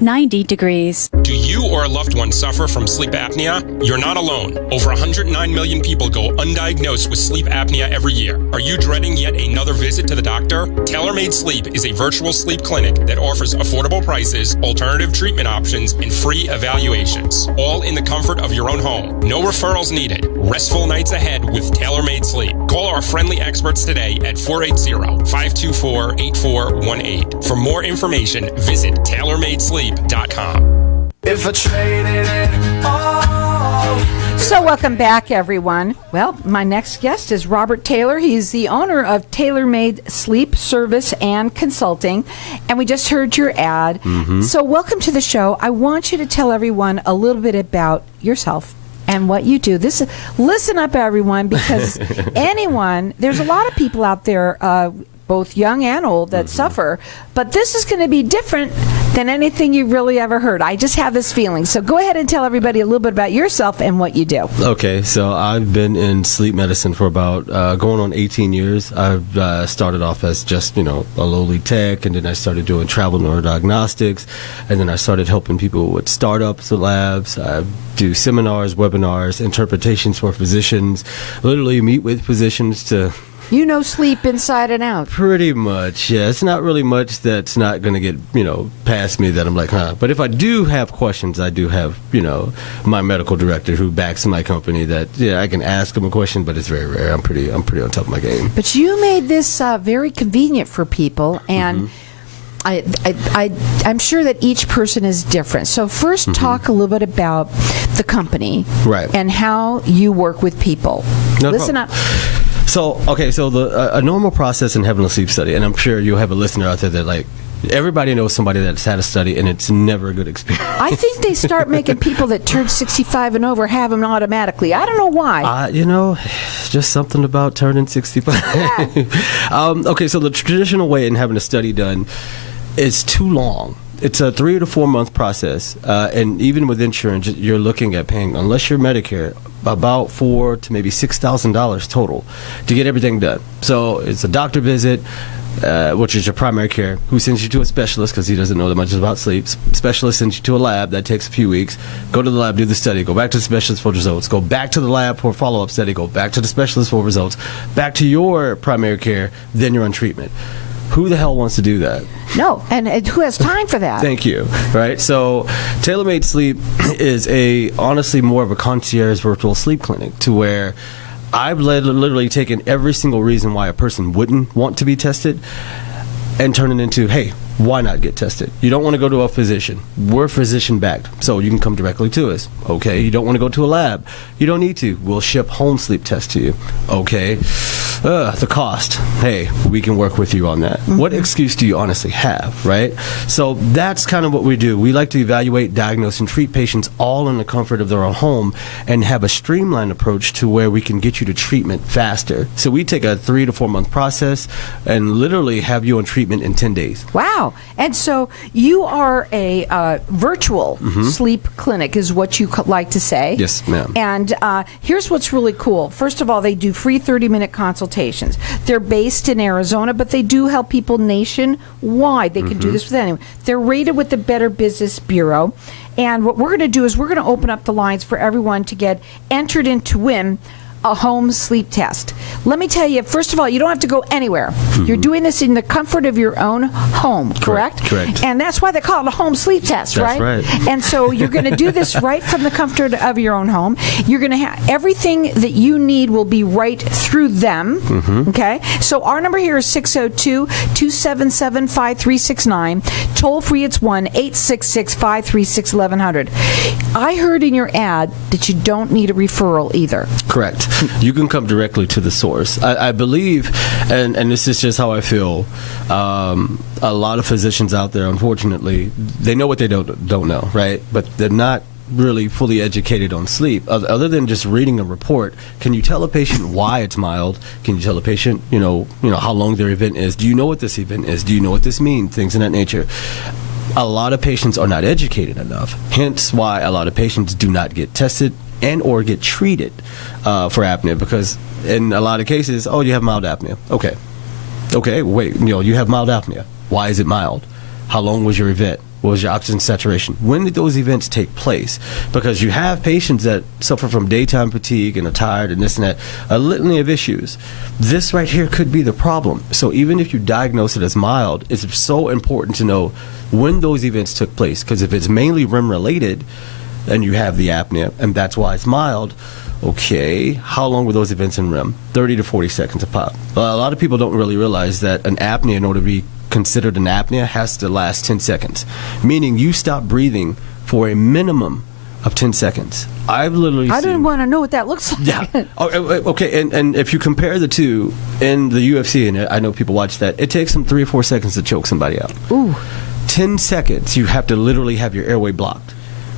90 degrees. Do you or a loved one suffer from sleep apnea? You're not alone. Over 109 million people go undiagnosed with sleep apnea every year. Are you dreading yet another visit to the doctor? Tailor-Made Sleep is a virtual sleep clinic that offers affordable prices, alternative treatment options, and free evaluations, all in the comfort of your own home. No referrals needed. Restful nights ahead with Tailor-Made Sleep. Call our friendly experts today at 480-524-8418. For more information, visit TailorMadeSleep.com. If I traded it all. So welcome back, everyone. Well, my next guest is Robert Taylor. He's the owner of Tailor-Made Sleep Service and Consulting. And we just heard your ad. So welcome to the show. I want you to tell everyone a little bit about yourself and what you do. Listen up, everyone, because there's a lot of people out there, both young and old, that suffer, but this is going to be different than anything you've really ever heard. I just have this feeling. So go ahead and tell everybody a little bit about yourself and what you do. Okay, so I've been in sleep medicine for about going on 18 years. I've started off as just, a lowly tech, and then I started doing travel neurodiagnostics, and then I started helping people with startups, with labs. I do seminars, webinars, interpretations for physicians, literally meet with physicians to... You know sleep inside and out. Pretty much, yeah. It's not really much that's not going to get, past me that I'm like, huh. But if I do have questions, I do have, my medical director who backs my company that, I can ask him a question, but it's very rare. I'm pretty on top of my game. But you made this very convenient for people, and I'm sure that each person is different. So first, talk a little bit about the company, right, and how you work with people. Listen up. So a normal process in having a sleep study, and I'm sure you'll have a listener out there that everybody knows somebody that's had a study, and it's never a good experience. I think they start making people that turn 65 and over have them automatically. I don't know why. Just something about turning 65. Yeah. So the traditional way in having a study done is too long. It's a 3 to 4 month process, and even with insurance, you're looking at paying, unless you're Medicare, about $4,000 to maybe $6,000 total to get everything done. So it's a doctor visit, which is your primary care, who sends you to a specialist because he doesn't know that much about sleep. Specialist sends you to a lab. That takes a few weeks. Go to the lab, do the study, go back to the specialist for results, go back to the lab for a follow-up study, go back to the specialist for results, back to your primary care, then you're on treatment. Who the hell wants to do that? No, and who has time for that? Thank you. Right? So Tailor-Made Sleep is honestly more of a concierge virtual sleep clinic, to where I've literally taken every single reason why a person wouldn't want to be tested and turn it into, hey, why not get tested? You don't want to go to a physician. We're physician-backed, so you can come directly to us. Okay, you don't want to go to a lab. You don't need to. We'll ship home sleep tests to you. Okay, the cost. Hey, we can work with you on that. What excuse do you honestly have, right? So that's kind of what we do. We like to evaluate, diagnose, and treat patients all in the comfort of their own home, and have a streamlined approach to where we can get you to treatment faster. So we take a 3 to 4 month process and literally have you on treatment in 10 days. Wow. And so you are a virtual sleep clinic, is what you like to say. Yes, ma'am. And here's what's really cool. First of all, they do free 30-minute consultations. They're based in Arizona, but they do help people nationwide. They can do this with anyone. They're rated with the Better Business Bureau. And what we're going to do is we're going to open up the lines for everyone to get entered in to win a home sleep test. Let me tell you, first of all, you don't have to go anywhere. You're doing this in the comfort of your own home, correct? Correct. And that's why they call it a home sleep test, right? That's right. And so you're going to do this right from the comfort of your own home. You're going to have everything that you need will be right through them, okay? So our number here is 602-277-5369. Toll free, it's 1-866-536-1100. I heard in your ad that you don't need a referral either. Correct. You can come directly to the source. I believe, and this is just how I feel, a lot of physicians out there, unfortunately, they know what they don't know, right? But they're not really fully educated on sleep. Other than just reading a report, can you tell a patient why it's mild? Can you tell a patient, how long their event is? Do you know what this event is? Do you know what this means? Things of that nature. A lot of patients are not educated enough, hence why a lot of patients do not get tested and or get treated for apnea, because in a lot of cases, you have mild apnea. Okay, wait, you have mild apnea. Why is it mild? How long was your event? What was your oxygen saturation? When did those events take place? Because you have patients that suffer from daytime fatigue and are tired and this and that, a litany of issues. This right here could be the problem. So even if you diagnose it as mild, it's so important to know when those events took place. Because if it's mainly REM related, and you have the apnea, and that's why it's mild, okay, how long were those events in REM? 30 to 40 seconds a pop. A lot of people don't really realize that an apnea, in order to be considered an apnea, has to last 10 seconds, meaning you stop breathing for a minimum of 10 seconds. I've literally I didn't want to know what that looks like. Yeah. Okay, and if you compare the two in the UFC, and I know people watch that, it takes them 3 or 4 seconds to choke somebody out. Ooh. 10 seconds, you have to literally have your airway blocked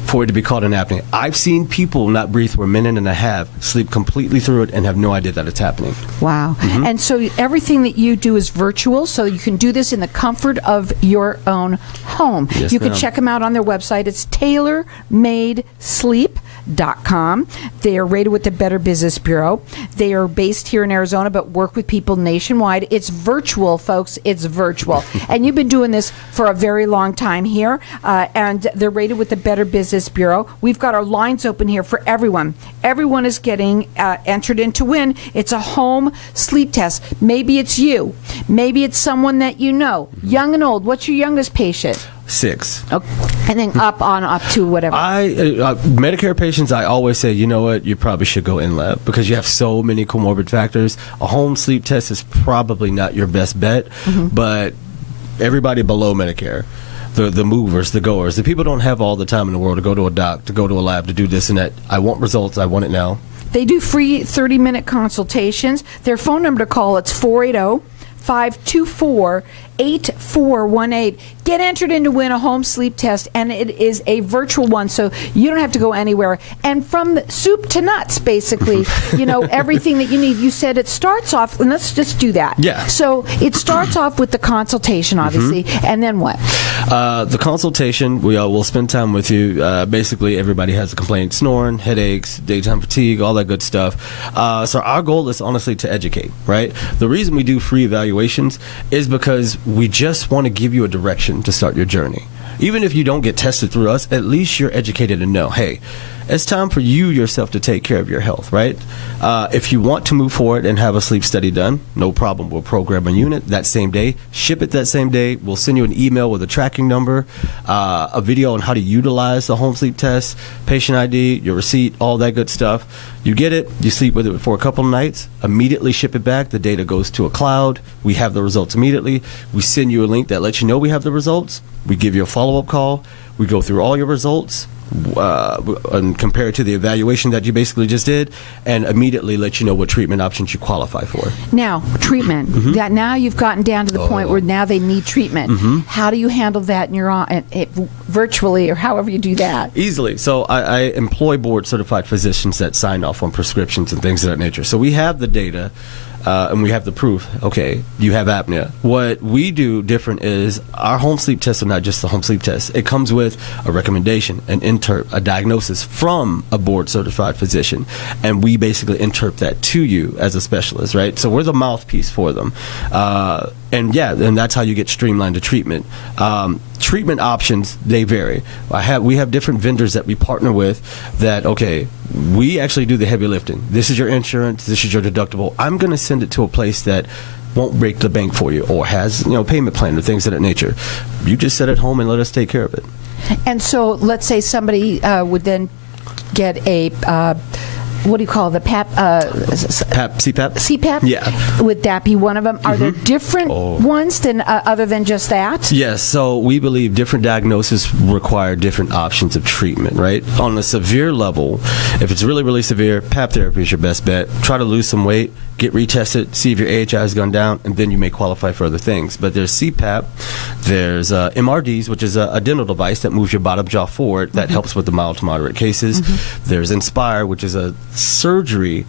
for it to be called an apnea. I've seen people not breathe for a minute and a half, sleep completely through it, and have no idea that it's happening. Wow. And so everything that you do is virtual, so you can do this in the comfort of your own home. Yes, you can ma'am. check them out on their website. It's tailormadesleep.com. They are rated with the Better Business Bureau. They are based here in Arizona, but work with people nationwide. It's virtual, folks. It's virtual. And you've been doing this for a very long time here, and they're rated with the Better Business Bureau. We've got our lines open here for everyone. Everyone is getting entered in to win. It's a home sleep test. Maybe it's you. Maybe it's someone that you know, young and old. What's your youngest patient? 6. Okay. And then up to whatever. Medicare patients, I always say, you know what, you probably should go in lab because you have so many comorbid factors. A home sleep test is probably not your best bet, but everybody below Medicare, the movers, the goers, the people don't have all the time in the world to go to a doc, to go to a lab, to do this and that. I want results. I want it now. They do free 30-minute consultations. Their phone number to call, it's 480-524-8418. Get entered in to win a home sleep test, and it is a virtual one, so you don't have to go anywhere. And from soup to nuts, basically, everything that you need. You said it starts off, and let's just do that. Yeah. So it starts off with the consultation, obviously, and then what? The consultation, we'll spend time with you. Basically, everybody has a complaint: snoring, headaches, daytime fatigue, all that good stuff. So our goal is honestly to educate, right? The reason we do free evaluations is because we just want to give you a direction to start your journey. Even if you don't get tested through us, at least you're educated and know, hey, it's time for you yourself to take care of your health, right? If you want to move forward and have a sleep study done, no problem. We'll program a unit that same day, ship it that same day. We'll send you an email with a tracking number, a video on how to utilize the home sleep test, patient ID, your receipt, all that good stuff. You get it, you sleep with it for a couple of nights, immediately ship it back. The data goes to a cloud. We have the results immediately. We send you a link that lets you know we have the results. We give you a follow-up call. We go through all your results and compare it to the evaluation that you basically just did, and immediately let you know what treatment options you qualify for. Now, treatment. That now you've gotten down to the point where now they need treatment. How do you handle that in your virtually, or however you do that? Easily. So I employ board-certified physicians that sign off on prescriptions and things of that nature. So we have the data. And we have the proof, okay, you have apnea. What we do different is our home sleep tests are not just the home sleep test. It comes with a recommendation, a diagnosis from a board-certified physician, and we basically interpret that to you as a specialist, right? So we're the mouthpiece for them. And that's how you get streamlined to treatment. Treatment options, they vary. We have different vendors that we partner with that, okay, we actually do the heavy lifting. This is your insurance, this is your deductible. I'm going to send it to a place that won't break the bank for you or has, payment plan or things of that nature. You just sit at home and let us take care of it. And so let's say somebody would then get a what do you call the CPAP? CPAP? Yeah. Would that be one of them? Are there different ones than other than just that? Yes. So we believe different diagnoses require different options of treatment, right? On a severe level, if it's really, really severe, PAP therapy is your best bet. Try to lose some weight, get retested, see if your AHI has gone down, and then you may qualify for other things. But there's CPAP, there's MRDs, which is a dental device that moves your bottom jaw forward that helps with the mild to moderate cases. There's Inspire, which is a surgery.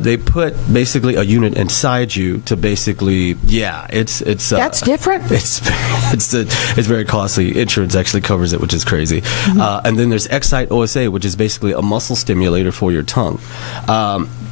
They put basically a unit inside you to basically, it's that's different. It's very costly. Insurance actually covers it, which is crazy. And then there's Excite OSA, which is basically a muscle stimulator for your tongue.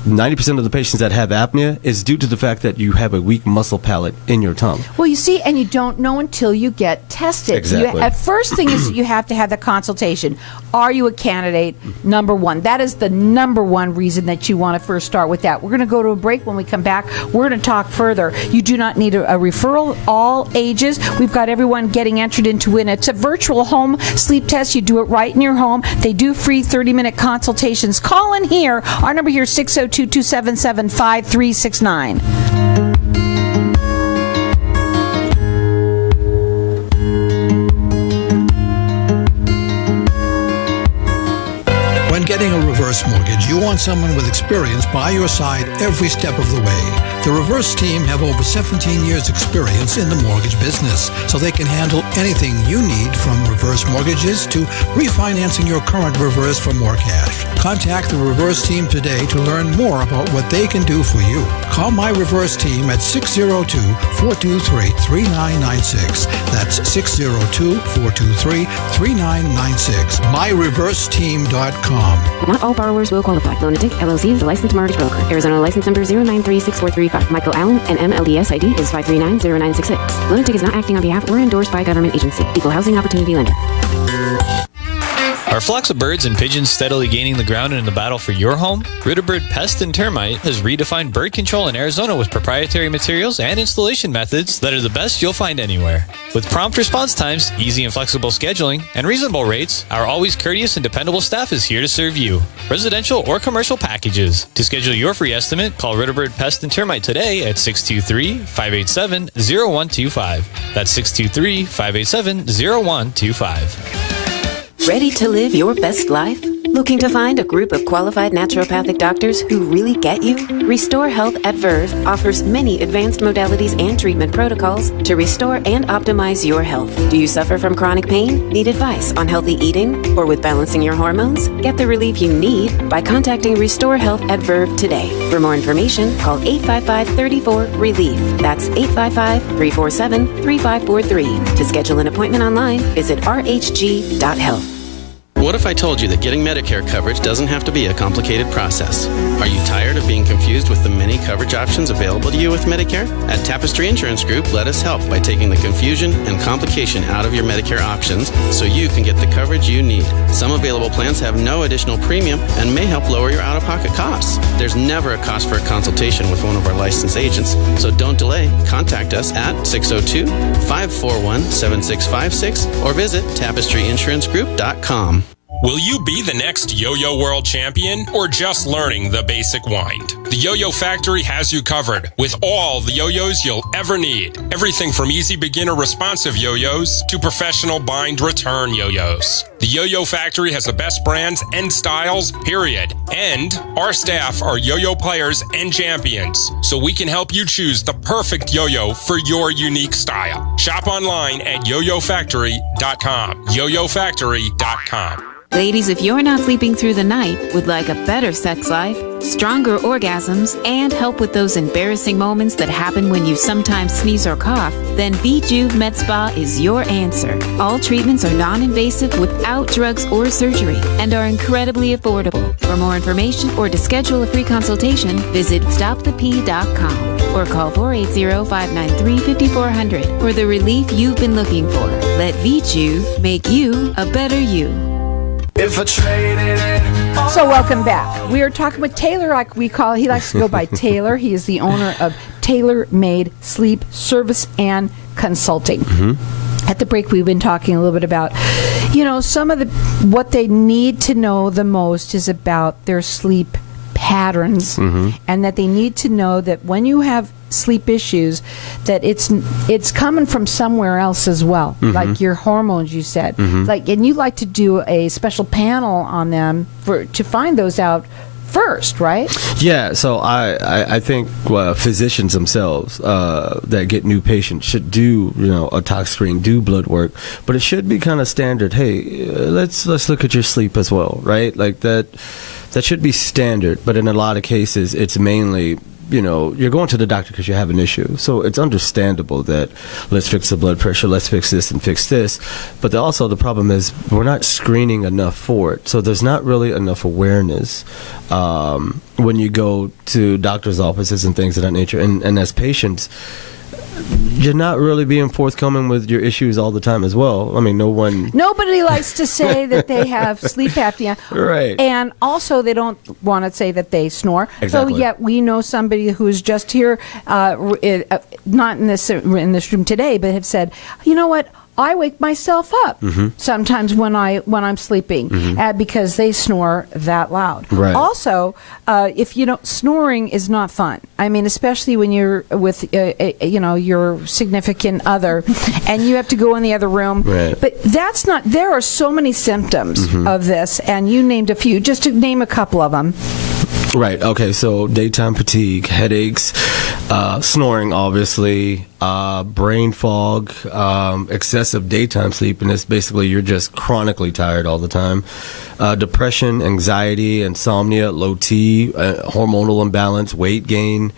90% of the patients that have apnea is due to the fact that you have a weak muscle palate in your tongue. Well, you see, and you don't know until you get tested. Exactly. First thing is that you have to have the consultation. Are you a candidate? Number one. That is the number one reason that you want to first start with that. We're going to go to a break. When we come back, we're going to talk further. You do not need a referral, all ages. We've got everyone getting entered into it. It's a virtual home sleep test. You do it right in your home. They do free 30-minute consultations. Call in here. Our number here is 602-277-5369. When getting a reverse mortgage, you want someone with experience by your side every step of the way. The reverse team have over 17 years experience in the mortgage business, so they can handle anything you need, from reverse mortgages to refinancing your current reverse for more cash. Contact the reverse team today to learn more about what they can do for you. Call my reverse team at 602-423-3996. That's 602-423-3996. MyReverseTeam.com. Not all borrowers will qualify. Lunatic LLC is a licensed mortgage broker. Arizona license number 0936435. Michael Allen, and MLDS ID is 5390966. Lunatic is not acting on behalf or endorsed by a government agency. Equal housing opportunity lender. Are flocks of birds and pigeons steadily gaining the ground in the battle for your home? Ritterbird Pest and Termite has redefined bird control in Arizona with proprietary materials and installation methods that are the best you'll find anywhere. With prompt response times, easy and flexible scheduling, and reasonable rates, our always courteous and dependable staff is here to serve you. Residential or commercial packages. To schedule your free estimate, call Ritterbird Pest and Termite today at 623-587-0125. That's 623-587-0125. Ready to live your best life? Looking to find a group of qualified naturopathic doctors who really get you? Restore Health at Verve offers many advanced modalities and treatment protocols to restore and optimize your health. Do you suffer from chronic pain? Need advice on healthy eating or with balancing your hormones? Get the relief you need by contacting Restore Health at Verve today. For more information, call 855-34-RELIEF. That's 855-347-3543. To schedule an appointment online, visit rhg.health. What if I told you that getting Medicare coverage doesn't have to be a complicated process? Are you tired of being confused with the many coverage options available to you with Medicare? At Tapestry Insurance Group, let us help by taking the confusion and complication out of your Medicare options so you can get the coverage you need. Some available plans have no additional premium and may help lower your out-of-pocket costs. There's never a cost for a consultation with one of our licensed agents, so don't delay. Contact us at 602-541-7656 or visit tapestryinsurancegroup.com. Will you be the next yo-yo world champion or just learning the basic wind? The Yo-Yo Factory has you covered with all the yo-yos you'll ever need. Everything from easy beginner responsive yo-yos to professional bind return yo-yos. The Yo-Yo Factory has the best brands and styles, period. And our staff are yo-yo players and champions, so we can help you choose the perfect yo-yo for your unique style. Shop online at yoyofactory.com. yoyofactory.com. Ladies, if you're not sleeping through the night, would like a better sex life, stronger orgasms, and help with those embarrassing moments that happen when you sometimes sneeze or cough, then VJuve Med Spa is your answer. All treatments are non-invasive without drugs or surgery and are incredibly affordable. For more information or to schedule a free consultation, visit stopthep.com or call 480-593-5400 for the relief you've been looking for. Let VJuve make you a better you. If I traded it all. So welcome back. We are talking with Taylor, like we call. He likes to go by Taylor. He is the owner of Taylor Made Sleep Service and Consulting. At the break, we've been talking a little bit about, some of what they need to know the most is about their sleep patterns, and that they need to know that when you have sleep issues, that it's coming from somewhere else as well, like your hormones, you said, and you like to do a special panel on them to find those out first, right? Yeah, so I think physicians themselves that get new patients should do a tox screen, do blood work, but it should be kind of standard. Hey, let's look at your sleep as well, right? Like that should be standard, but in a lot of cases it's mainly you're going to the doctor because you have an issue. So it's understandable that let's fix the blood pressure, let's fix this and fix this. But also the problem is we're not screening enough for it. So there's not really enough awareness when you go to doctor's offices and things of that nature. And as patients, you're not really being forthcoming with your issues all the time as well. I mean, nobody likes to say that they have sleep apnea. Right. And also they don't want to say that they snore. Exactly. So yet we know somebody who's just here, not in this room today, but have said, you know what? I wake myself up sometimes when I'm sleeping because they snore that loud. Right. Also, if you don't, snoring is not fun. I mean, especially when you're with your significant other, and you have to go in the other room. Right. But that's not. There are so many symptoms of this, and you named a few. Just to name a couple of them. Right. Okay. So daytime fatigue, headaches, snoring, obviously, brain fog, excessive daytime sleepiness. Basically, you're just chronically tired all the time. Depression, anxiety, insomnia, low T, hormonal imbalance, weight gain.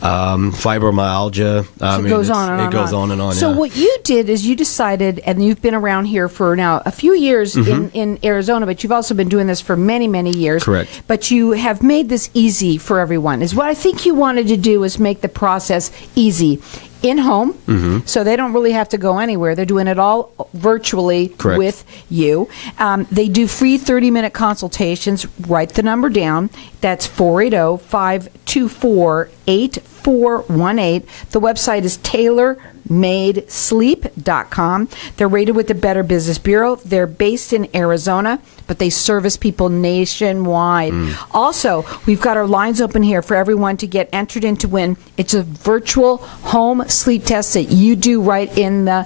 Fibromyalgia. It goes on and on. So what you did is you decided, and you've been around here for now a few years in Arizona, but you've also been doing this for many, many years. Correct. But you have made this easy for everyone. Is what I think you wanted to do is make the process easy. In home, so they don't really have to go anywhere. They're doing it all virtually with you. They do free 30-minute consultations. Write the number down. That's 480-524-8418. The website is tailormadesleep.com. They're rated with the Better Business Bureau. They're based in Arizona, but they service people nationwide. Also, we've got our lines open here for everyone to get entered in to win. It's a virtual home sleep test that you do right in the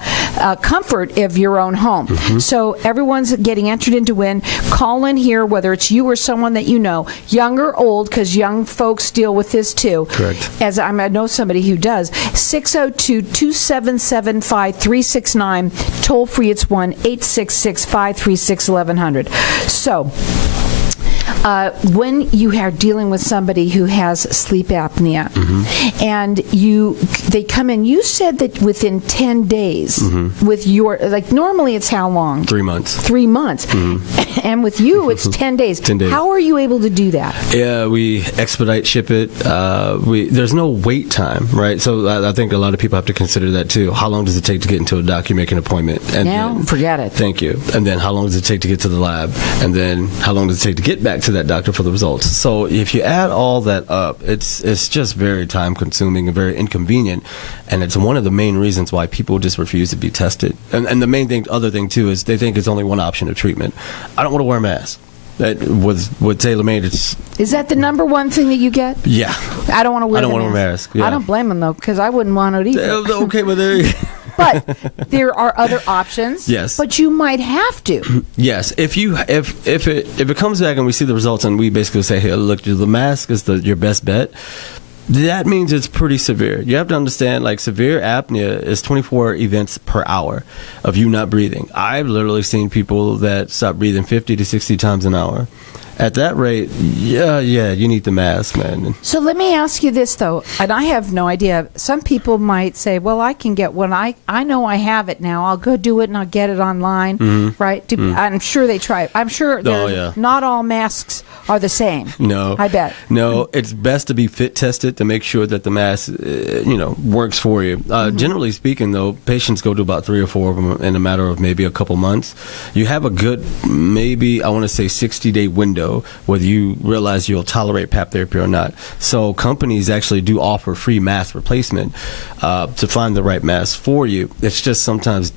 comfort of your own home. So everyone's getting entered in to win. Call in here, whether it's you or someone that you know, young or old, because young folks deal with this too. Correct. As I know somebody who does. 602-277-5369. Toll free, it's 1-866-536-1100. So, when you are dealing with somebody who has sleep apnea, and they come in, you said that within 10 days, with your, normally it's how long? 3 months. 3 months. And with you, it's 10 days. 10 days. How are you able to do that? Yeah, we expedite ship it. There's no wait time, right? So I think a lot of people have to consider that too. How long does it take to get into a doc? You make an appointment. And now, forget it. Thank you. And then how long does it take to get to the lab? And then how long does it take to get back to that doctor for the results? So if you add all that up, it's just very time consuming and very inconvenient. And it's one of the main reasons why people just refuse to be tested. And the other thing too, is they think it's only one option of treatment. I don't want to wear a mask. That with TaylorMade, is that the number one thing that you get? Yeah. I don't want to wear a mask. Yeah. I don't blame them though, because I wouldn't want it either. Okay, but there. But there are other options. Yes. But you might have to. Yes. If it comes back and we see the results and we basically say, hey, look, the mask is your best bet, that means it's pretty severe. You have to understand, severe apnea is 24 events per hour of you not breathing. I've literally seen people that stop breathing 50 to 60 times an hour. At that rate, yeah, you need the mask, man. So let me ask you this, though, and I have no idea. Some people might say, well, I can get one. I know I have it now. I'll go do it and I'll get it online, right? I'm sure they try. I'm sure not all masks are the same. No. I bet. No, it's best to be fit tested to make sure that the mask, works for you. Generally speaking, though, patients go to about 3 or 4 of them in a matter of maybe a couple months. You have a good, maybe, I want to say 60-day window whether you realize you'll tolerate PAP therapy or not. So companies actually do offer free mask replacement to find the right mask for you. It's just sometimes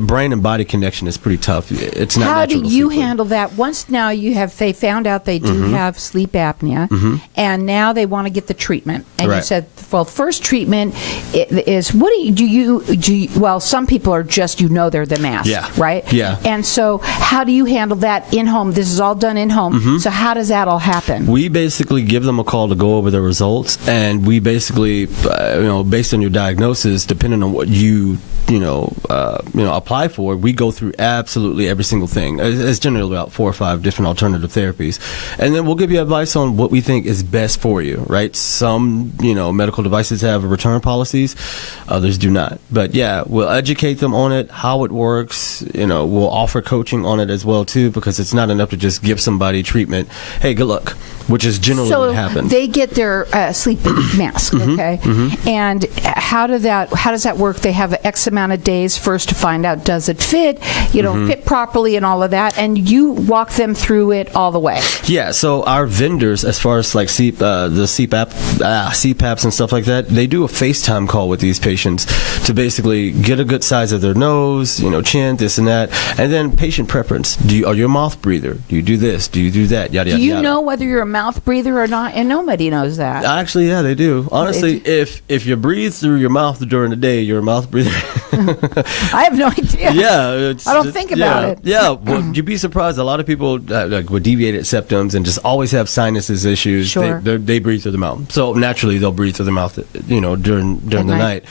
brain and body connection is pretty tough. It's not How natural. do you handle that? Once now they found out they do have sleep apnea, and now they want to get the treatment. And you said, well, first treatment is what do you well, some people are just they're the mask, right? Yeah. And so how do you handle that in home? This is all done in home. So how does that all happen? We basically give them a call to go over the results, and we basically, based on your diagnosis, depending on what you apply for, we go through absolutely every single thing. It's generally about 4 or 5 different alternative therapies, and then we'll give you advice on what we think is best for you. Right? Some medical devices have return policies, others do not. But yeah, we'll educate them on it, how it works. We'll offer coaching on it as well too, because it's not enough to just give somebody treatment. Hey, good luck, which is generally what happens. They get their sleep mask, okay? And how does that work? They have X amount of days first to find out, does it fit, fit properly and all of that, and you walk them through it all the way. Yeah, so our vendors, as far as like the CPAPs and stuff like that, they do a FaceTime call with these patients to basically get a good size of their nose, chin, this and that, and then patient preference. Are you a mouth breather? Do you do this? Do you do that? Yada, yada, do you yada. know whether you're a mouth breather or not? And nobody knows that. Actually, yeah, they do. Honestly, if you breathe through your mouth during the day, you're a mouth breather. I have no idea. Yeah. I don't think about it. Yeah, well, you'd be surprised. A lot of people with deviated septums and just always have sinuses issues. Sure. They breathe through the mouth. So naturally, they'll breathe through the mouth, during the night.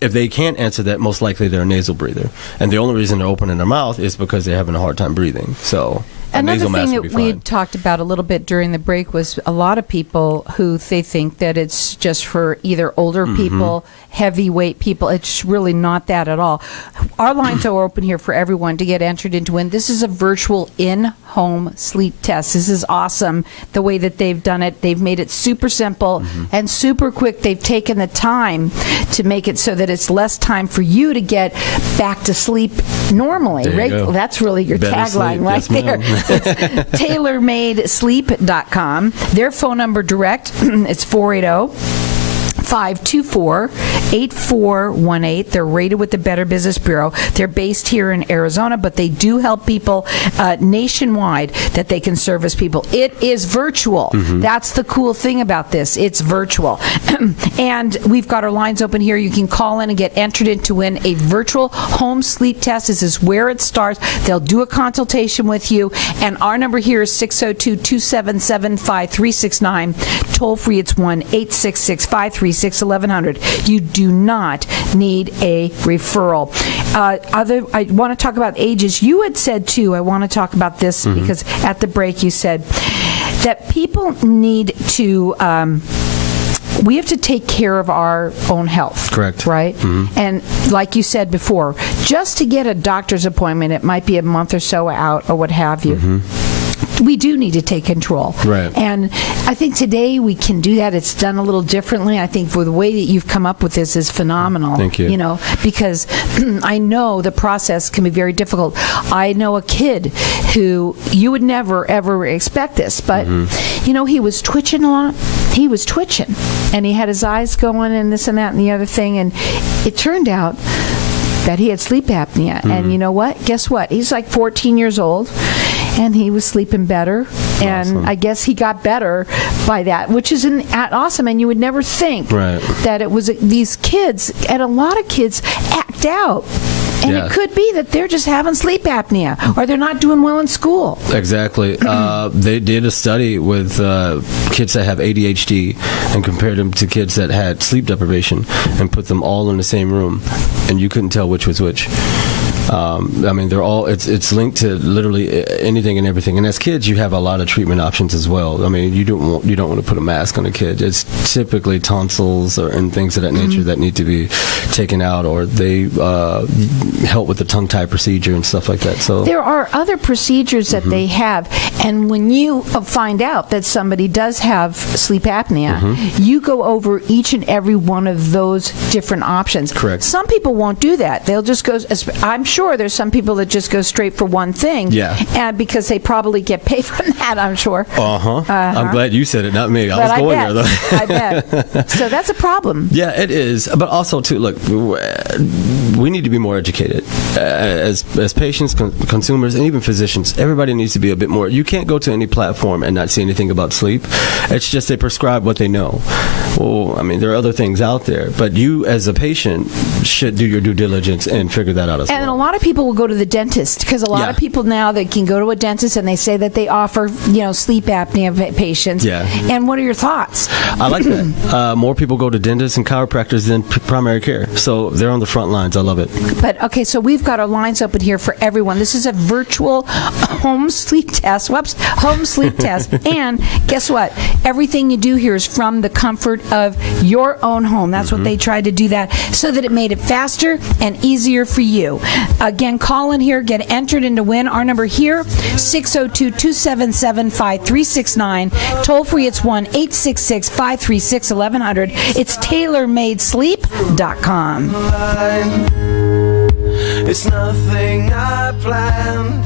If they can't answer that, most likely they're a nasal breather. And the only reason they're opening their mouth is because they're having a hard time breathing. So another thing that we had talked about a little bit during the break was a lot of people who they think that it's just for either older people, heavyweight people. It's really not that at all. Our lines are open here for everyone to get entered into win. This is a virtual in-home sleep test. This is awesome the way that they've done it. They've made it super simple and super quick. They've taken the time to make it so that it's less time for you to get back to sleep normally. There you go. That's really your Better tagline sleep. right Yes, there. ma'am. It's tailormadesleep.com. Their phone number direct, it's 480-524-8418. They're rated with the Better Business Bureau. They're based here in Arizona, but they do help people nationwide that they can service people. It is virtual. That's the cool thing about this. It's virtual. And we've got our lines open here. You can call in and get entered in to win a virtual home sleep test. This is where it starts. They'll do a consultation with you. And our number here is 602-277-5369. Toll free, it's 1-866-536-1100. You do not need a referral. I want to talk about ages. You had said, too, I want to talk about this because at the break you said that people need to... we have to take care of our own health. Correct. Right? And like you said before, just to get a doctor's appointment, it might be a month or so out or what have you. We do need to take control. Right. And I think today we can do that. It's done a little differently. I think for the way that you've come up with this is phenomenal. Thank you. Because I know the process can be very difficult. I know a kid who you would never, ever expect this, but, he was twitching a lot. He was twitching. And he had his eyes going and this and that and the other thing. And it turned out that he had sleep apnea. And you know what? Guess what? He's like 14 years old. And he was sleeping better, and I guess he got better by that, which is awesome. And you would never think that it was these kids, and a lot of kids act out. And it could be that they're just having sleep apnea, or they're not doing well in school. Exactly. They did a study with kids that have ADHD and compared them to kids that had sleep deprivation and put them all in the same room, and you couldn't tell which was which. They're all, it's linked to literally anything and everything. And as kids, you have a lot of treatment options as well. I mean, you don't want to put a mask on a kid. It's typically tonsils and things of that nature that need to be taken out, or they help with the tongue tie procedure and stuff like that. So there are other procedures that they have, and when you find out that somebody does have sleep apnea, you go over each and every one of those different options. Correct. Some people won't do that. They'll just go, I'm sure there's some people that just go straight for one thing. Yeah. And because they probably get paid from that, I'm sure. I'm glad you said it, not me. I was going there, though. I bet. So that's a problem. Yeah, it is. But also, too, look, we need to be more educated. As patients, consumers, and even physicians, everybody needs to be a bit more. You can't go to any platform and not see anything about sleep. It's just they prescribe what they know. Well, I mean, there are other things out there. But you, as a patient, should do your due diligence and figure that out as well. And a lot of people will go to the dentist because a lot of people now they can go to a dentist and they say that they offer, sleep apnea patients. Yeah. And what are your thoughts? I like that. More people go to dentists and chiropractors than primary care. So they're on the front lines. I love it. But, okay, so we've got our lines open here for everyone. This is a virtual home sleep test. Home sleep test. And guess what? Everything you do here is from the comfort of your own home. That's what they tried to do that so that it made it faster and easier for you. Again, call in here, get entered in to win. Our number here, 602-277-5369. Toll free, it's 1-866-536-1100. It's TaylorMadeSleep.com. It's nothing I planned.